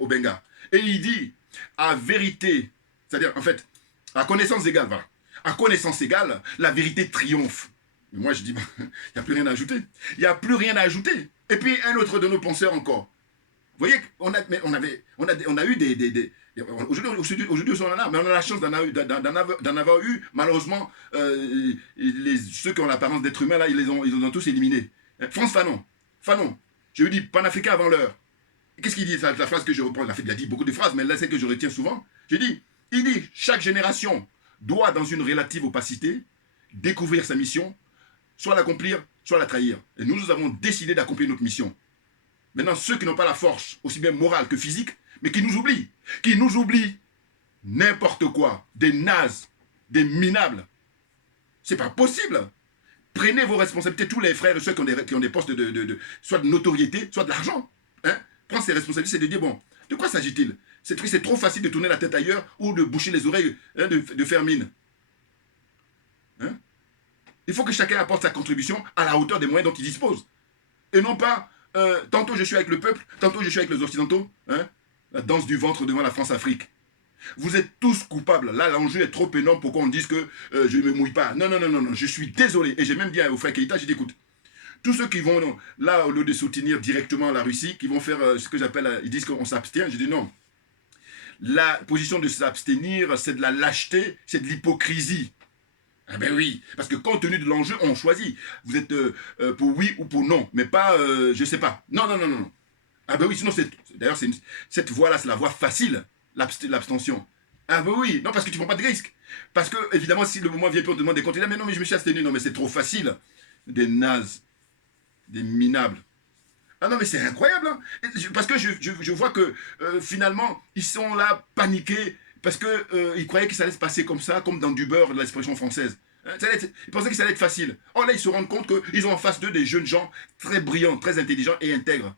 Obenga. Et il dit, à vérité, c'est-à-dire, en fait, à connaissance égale, voilà. À connaissance égale, la vérité triomphe. Mais moi, je dis, il n'y a plus rien à ajouter. Il n'y a plus rien à ajouter. Et puis, un autre de nos penseurs encore. Vous voyez, on a eu des aujourd'hui on en a, mais on a la chance d'en avoir eu, malheureusement, ceux qui ont l'apparence d'être humains, là, ils ont tous éliminés. Frantz Fanon, je lui dis, panafricain avant l'heure. Qu'est-ce qu'il dit, la phrase que je reprends, il a dit beaucoup de phrases, mais là, c'est que je retiens souvent. Il dit, chaque génération doit, dans une relative opacité, découvrir sa mission, soit l'accomplir, soit la trahir. Et nous avons décidé d'accomplir notre mission. Maintenant, ceux qui n'ont pas la force, aussi bien morale que physique, mais qui nous oublient n'importe quoi, des nazes, des minables. C'est pas possible. Prenez vos responsabilités, tous les frères et ceux qui ont des postes soit de notoriété, soit de l'argent. Hein? Prendre ses responsabilités, c'est de dire, bon, de quoi s'agit-il? C'est trop facile de tourner la tête ailleurs ou de boucher les oreilles, hein, de faire mine. Hein? Il faut que chacun apporte sa contribution à la hauteur des moyens dont il dispose. Et non pas... tantôt je suis avec le peuple, tantôt je suis avec les Occidentaux. Hein? La danse du ventre devant la France-Afrique. Vous êtes tous coupables. Là, l'enjeu est trop énorme pour qu'on dise que je ne me mouille pas. Non, je suis désolé. Et j'ai même dit au frère Keïta, j'ai dit, écoute, tous ceux qui vont, là, au lieu de soutenir directement la Russie, qui vont faire ce que j'appelle, ils disent qu'on s'abstient, j'ai dit non. La position de s'abstenir, c'est de la lâcheté, c'est de l'hypocrisie. Ah ben oui, parce que compte tenu de l'enjeu, on choisit. Vous êtes pour oui ou pour non, mais pas, je sais pas. Non. Ah ben oui, sinon, d'ailleurs, cette voie-là, c'est la voie facile, l'abstention. Ah ben oui, non, parce que tu ne prends pas de risque. Parce que, évidemment, si le moment vient, on te demande des comptes, mais non, mais je me suis abstenu. Non, mais c'est trop facile. Des nazes, des minables. Ah non, mais c'est incroyable, hein. Parce que je vois que, finalement, ils sont là, paniqués, parce qu'ils croyaient que ça allait se passer comme ça, comme dans du beurre, de l'expression française. Ils pensaient que ça allait être facile. Or là, ils se rendent compte qu'ils ont en face d'eux des jeunes gens très brillants, très intelligents et intègres.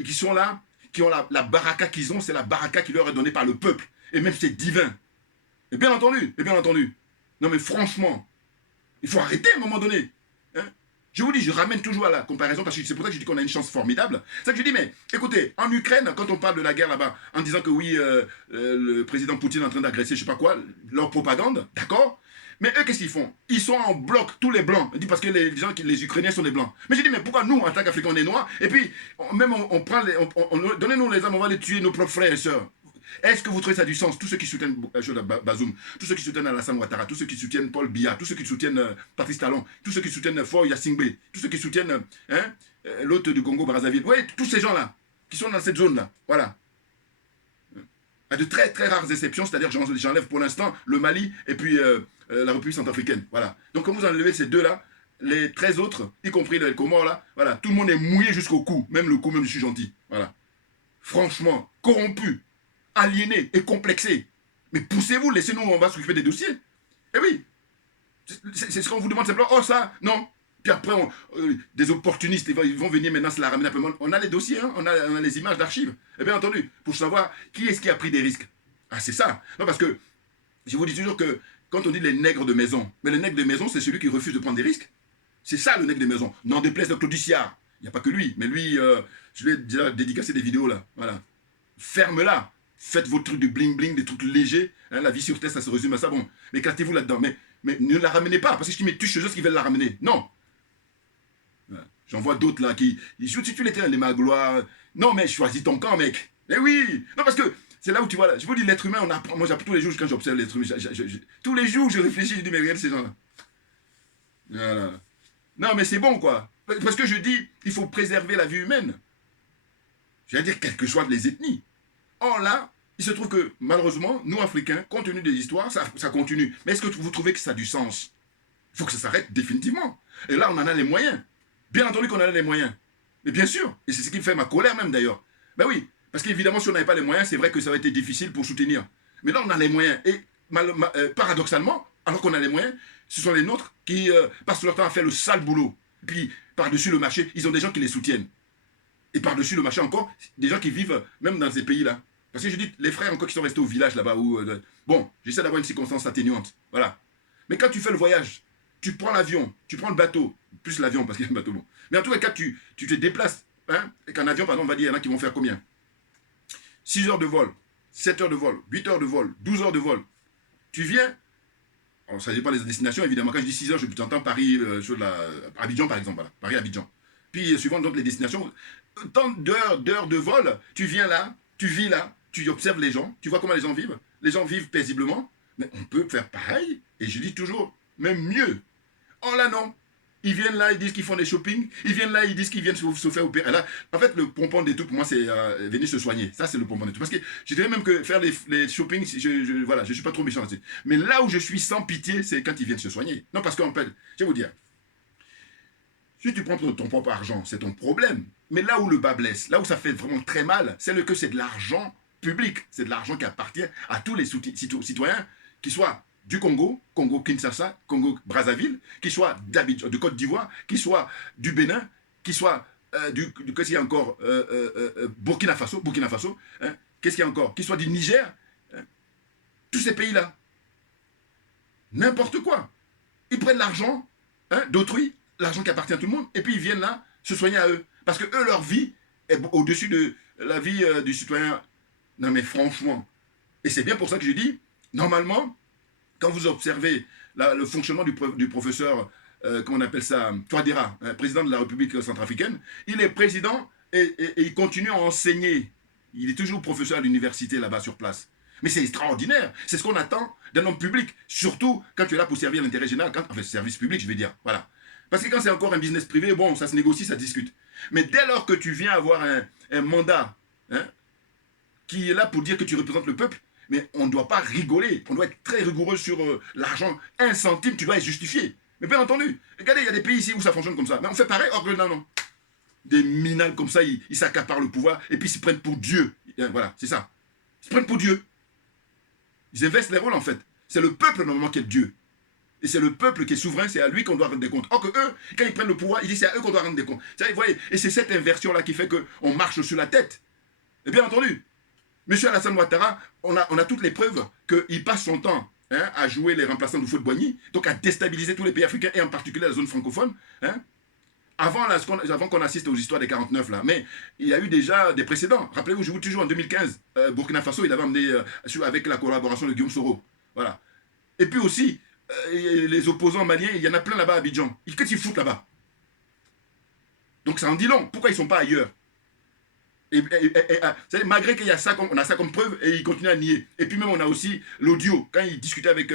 Et qui sont là, qui ont la baraka qu'ils ont, c'est la baraka qui leur est donnée par le peuple. Et même c'est divin. Et bien entendu. Non mais franchement, il faut arrêter à un moment donné. Hein? Je vous dis, je ramène toujours à la comparaison parce que c'est pour ça que je dis qu'on a une chance formidable. C'est ça que je dis, mais écoutez, en Ukraine, quand on parle de la guerre là-bas, en disant que oui, le président Poutine est en train d'agresser, je sais pas quoi, leur propagande, d'accord. Mais eux, qu'est-ce qu'ils font? Ils sont en bloc, tous les blancs. Ils disent parce que les Ukrainiens sont des blancs. Mais je dis, mais pourquoi nous, en tant qu'Africains, on est noirs? Et puis, on prend donnez-nous les armes, on va les tuer, nos propres frères et sœurs. Est-ce que vous trouvez ça du sens? Tous ceux qui soutiennent Bazoum, tous ceux qui soutiennent Alassane Ouattara, tous ceux qui soutiennent Paul Biya, tous ceux qui soutiennent Patrice Talon, tous ceux qui soutiennent Faure Yassingbe, tous ceux qui soutiennent l'autre du Congo, Brazzaville. Oui, tous ces gens-là, qui sont dans cette zone-là. Voilà. À de très très rares exceptions, c'est-à-dire j'enlève pour l'instant le Mali et puis la République centrafricaine. Voilà. Donc quand vous enlevez ces deux-là, les 13 autres, y compris les Comores là, voilà, tout le monde est mouillé jusqu'au cou. Même le cou, même je suis gentil. Voilà. Franchement, corrompu, aliéné et complexé. Mais poussez-vous, laissez-nous, on va s'occuper des dossiers. Eh oui. C'est ce qu'on vous demande simplement. Oh ça, non. Puis après, des opportunistes, ils vont venir maintenant se la ramener un peu. On a les dossiers, hein, on a les images d'archives. Et bien entendu, pour savoir qui est-ce qui a pris des risques. Ah, c'est ça. Non, parce que je vous dis toujours que quand on dit les nègres de maison, mais le nègre de maison, c'est celui qui refuse de prendre des risques. C'est ça le nègre de maison. N'en déplaise de Claude Dussiard. Il n'y a pas que lui, mais lui, je lui ai déjà dédicacé des vidéos là. Voilà. Ferme-la. Faites vos trucs de bling-bling, des trucs légers. Hein, la vie sur Terre, ça se résume à ça. Bon, mais éclatez-vous là-dedans. Mais ne la ramenez pas, parce que je dis, mais tu choses qui veulent la ramener. Non. J'en vois d'autres là qui. Si tu l'étais les magloires. Non, mais choisis ton camp, mec. Mais oui. Non, parce que c'est là où tu vois là. Je vous dis, l'être humain, on apprend. Moi, tous les jours, quand j'observe l'être humain, tous les jours, je réfléchis, je dis, mais regarde ces gens-là. Voilà. Non, mais c'est bon, quoi. Parce que je dis, il faut préserver la vie humaine. Je veux dire, quelles que soient les ethnies. Or là, il se trouve que, malheureusement, nous, Africains, compte tenu des histoires, ça continue. Mais est-ce que vous trouvez que ça a du sens? Il faut que ça s'arrête définitivement. Et là, on en a les moyens. Bien entendu qu'on en a les moyens. Mais bien sûr. Et c'est ce qui me fait ma colère même, d'ailleurs. Ben oui. Parce qu'évidemment, si on n'avait pas les moyens, c'est vrai que ça aurait été difficile pour soutenir. Mais là, on a les moyens. Et paradoxalement, alors qu'on a les moyens, ce sont les nôtres qui passent leur temps à faire le sale boulot. Et puis, par-dessus le marché, ils ont des gens qui les soutiennent. Et par-dessus le marché encore, des gens qui vivent même dans ces pays-là. Parce que je dis, les frères encore qui sont restés au village là-bas, où, bon, j'essaie d'avoir une circonstance atténuante. Voilà. Mais quand tu fais le voyage, tu prends l'avion, tu prends le bateau, plus l'avion parce qu'il y a un bateau bon. Mais en tous les cas, tu te déplaces. Hein, et qu'un avion, pardon, on va dire, il y en a qui vont faire combien? 6 heures de vol, 7 heures de vol, 8 heures de vol, 12 heures de vol. Tu viens, alors ça ne dépend des destinations évidemment. Quand je dis 6 heures, je t'entends Paris, Abidjan par exemple, voilà, Paris-Abidjan. Puis suivant donc les destinations, tant d'heures de vol, tu viens là, tu vis là, tu observes les gens, tu vois comment les gens vivent. Les gens vivent paisiblement, mais on peut faire pareil, et je dis toujours, même mieux. Oh là non, ils viennent là, ils disent qu'ils font des shopping, ils viennent là, ils disent qu'ils viennent se faire opérer. Là, en fait, le pompon des tout, pour moi, c'est venir se soigner. Ça, c'est le pompon des tout. Parce que je dirais même que faire les shopping, voilà, je ne suis pas trop méchant là-dessus. Mais là où je suis sans pitié, c'est quand ils viennent se soigner. Non, parce qu'en fait, je vais vous dire, si tu prends ton propre argent, c'est ton problème. Mais là où le bas blesse, là où ça fait vraiment très mal, c'est que c'est de l'argent public. C'est de l'argent qui appartient à tous les citoyens, qui soient du Congo, Congo-Kinshasa, Congo-Brazzaville, qui soient de Côte d'Ivoire, qui soient du Bénin, qui soient qu'est-ce qu'il y a encore Burkina Faso, hein, qu'est-ce qu'il y a encore? Qui soient du Niger, hein, tous ces pays-là. N'importe quoi. Ils prennent l'argent hein, d'autrui, l'argent qui appartient à tout le monde, et puis ils viennent là se soigner à eux. Parce que eux, leur vie est au-dessus de la vie du citoyen. Non mais franchement. Et c'est bien pour ça que je dis, normalement, quand vous observez le fonctionnement du professeur, comment on appelle ça, Touadéra, président de la République centrafricaine, il est président et il continue à enseigner. Il est toujours professeur à l'université là-bas sur place. Mais c'est extraordinaire. C'est ce qu'on attend d'un homme public. Surtout quand tu es là pour servir l'intérêt général. Enfin, service public, je vais dire. Voilà. Parce que quand c'est encore un business privé, bon, ça se négocie, ça se discute. Mais dès lors que tu viens avoir un mandat hein, qui est là pour dire que tu représentes le peuple, mais on ne doit pas rigoler. On doit être très rigoureux sur l'argent. 1 centime, tu dois être justifié. Mais bien entendu, regardez, il y a des pays ici où ça fonctionne comme ça. Mais on fait pareil, or que non. Des minales comme ça, ils s'accaparent le pouvoir et puis ils se prennent pour Dieu. Voilà, c'est ça. Ils se prennent pour Dieu. Ils inversent les rôles en fait. C'est le peuple normalement qui est Dieu. Et c'est le peuple qui est souverain, c'est à lui qu'on doit rendre des comptes. Or que eux, quand ils prennent le pouvoir, ils disent c'est à eux qu'on doit rendre des comptes. Vous voyez, et c'est cette inversion-là qui fait qu'on marche sur la tête. Et bien entendu, M. Alassane Ouattara, on a toutes les preuves qu'il passe son temps hein, à jouer les remplaçants du Fouet-Boigny, donc à déstabiliser tous les pays africains et en particulier la zone francophone. Hein. avant qu'on assiste aux histoires des 49, là, mais il y a eu déjà des précédents. Rappelez-vous, je vous dis toujours, en 2015, Burkina Faso, il avait amené, avec la collaboration de Guillaume Soro. Voilà. Et puis aussi, les opposants maliens, il y en a plein là-bas à Abidjan. Qu'est-ce qu'ils foutent là-bas? Donc ça en dit long. Pourquoi ils ne sont pas ailleurs? Malgré qu'il y a ça, on a ça comme preuve, et ils continuent à nier. Et puis même, on a aussi l'audio. Quand il discutait avec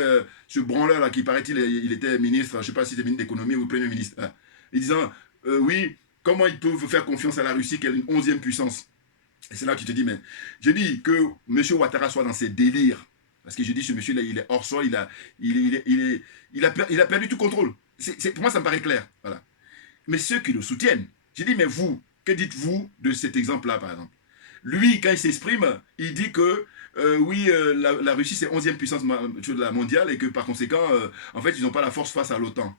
ce branleur là, qui paraît-il, il était ministre, je ne sais pas si c'était ministre d'économie ou premier ministre, hein, il disant, oui, comment ils peuvent faire confiance à la Russie, qui est une 11e puissance? Et c'est là que tu te dis, mais je dis que M. Ouattara soit dans ses délires. Parce que je dis, ce monsieur-là, il est hors sol, il a perdu tout contrôle. Pour moi, ça me paraît clair. Voilà. Mais ceux qui le soutiennent, je dis, mais vous, que dites-vous de cet exemple-là, par exemple? Lui, quand il s'exprime, il dit que oui, la Russie, c'est 11e puissance mondiale et que par conséquent, en fait, ils n'ont pas la force face à l'OTAN.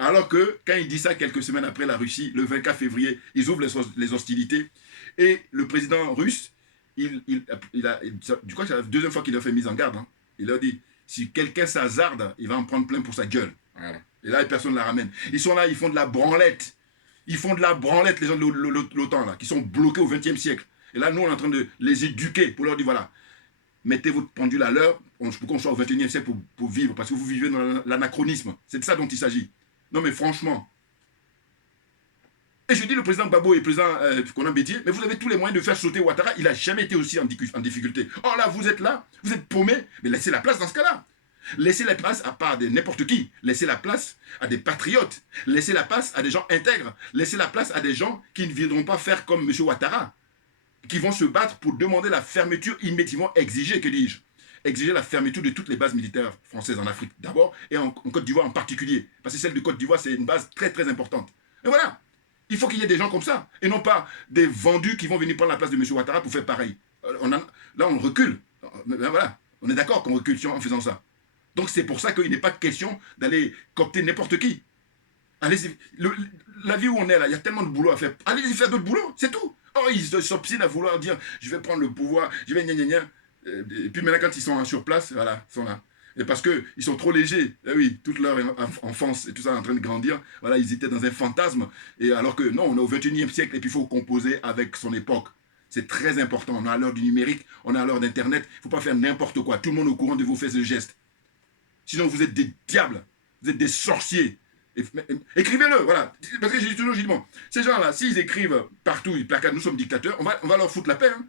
Alors que, quand il dit ça quelques semaines après la Russie, le 24 février, ils ouvrent les hostilités. Et le président russe, du coup, c'est la deuxième fois qu'il a fait mise en garde. Hein. Il a dit, si quelqu'un s'hasarde, il va en prendre plein pour sa gueule. Voilà. Et là, personne ne la ramène. Ils sont là, ils font de la branlette. Ils font de la branlette, les gens de l'OTAN, là, qui sont bloqués au XXe siècle. Et là, nous, on est en train de les éduquer pour leur dire, voilà, mettez votre pendule à l'heure pour qu'on soit au XXIe siècle pour vivre, parce que vous vivez dans l'anachronisme. C'est de ça dont il s'agit. Non, mais franchement. Et je dis, le président Gbagbo et le président Konan Bédié, mais vous avez tous les moyens de faire sauter Ouattara. Il n'a jamais été aussi en difficulté. Or là, vous êtes paumé, mais laissez la place dans ce cas-là. Laissez la place à part de n'importe qui. Laissez la place à des patriotes. Laissez la place à des gens intègres. Laissez la place à des gens qui ne viendront pas faire comme M. Ouattara, qui vont se battre pour demander la fermeture immédiatement exigée, que dis-je, exiger la fermeture de toutes les bases militaires françaises en Afrique d'abord et en Côte d'Ivoire en particulier. Parce que celle de Côte d'Ivoire, c'est une base très très importante. Et voilà. Il faut qu'il y ait des gens comme ça. Et non pas des vendus qui vont venir prendre la place de M. Ouattara pour faire pareil. Là, on recule. Ben voilà. On est d'accord qu'on recule en faisant ça. Donc c'est pour ça qu'il n'est pas question d'aller copter n'importe qui. Allez-y. La vie où on est là, il y a tellement de boulot à faire. Allez-y faire d'autres boulots, c'est tout. Oh, ils s'obstinent à vouloir dire, je vais prendre le pouvoir, je vais gna gna gna. Et puis maintenant, quand ils sont sur place, voilà, ils sont là. Et parce qu'ils sont trop légers. Eh oui, toute leur enfance et tout ça en train de grandir. Voilà, ils étaient dans un fantasme. Et alors que non, on est au XXIe siècle et puis il faut composer avec son époque. C'est très important. On est à l'heure du numérique, on est à l'heure d'Internet. Il ne faut pas faire n'importe quoi. Tout le monde est au courant de vos faits et gestes. Sinon, vous êtes des diables. Vous êtes des sorciers. Écrivez-le, voilà. Parce que j'ai toujours dit, bon, ces gens-là, s'ils écrivent partout, ils placardent, nous sommes dictateurs, on va leur foutre la paix. Hein.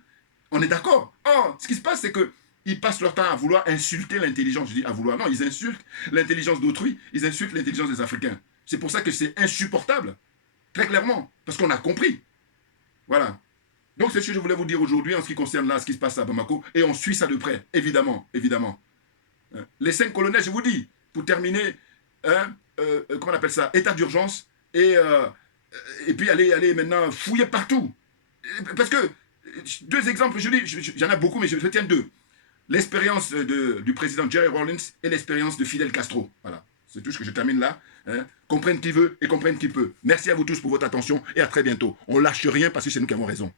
On est d'accord. Or, ce qui se passe, c'est que ils passent leur temps à vouloir insulter l'intelligence. Je dis à vouloir. Non, ils insultent l'intelligence d'autrui, ils insultent l'intelligence des Africains. C'est pour ça que c'est insupportable. Très clairement. Parce qu'on a compris. Voilà. Donc, c'est ce que je voulais vous dire aujourd'hui en ce qui concerne là, ce qui se passe à Bamako. Et on suit ça de près, évidemment. Évidemment. Les 5 colonels, je vous dis, pour terminer, comment on appelle ça, état d'urgence, et puis aller maintenant fouiller partout. Parce que, 2 exemples, je dis, j'en ai beaucoup, mais je retiens 2. L'expérience du président Jerry Rawlings et l'expérience de Fidel Castro. Voilà, c'est tout ce que je termine là. Hein. Comprenne qui veut et comprenne qui peut. Merci à vous tous pour votre attention et à très bientôt. On lâche rien parce que c'est nous qui avons raison.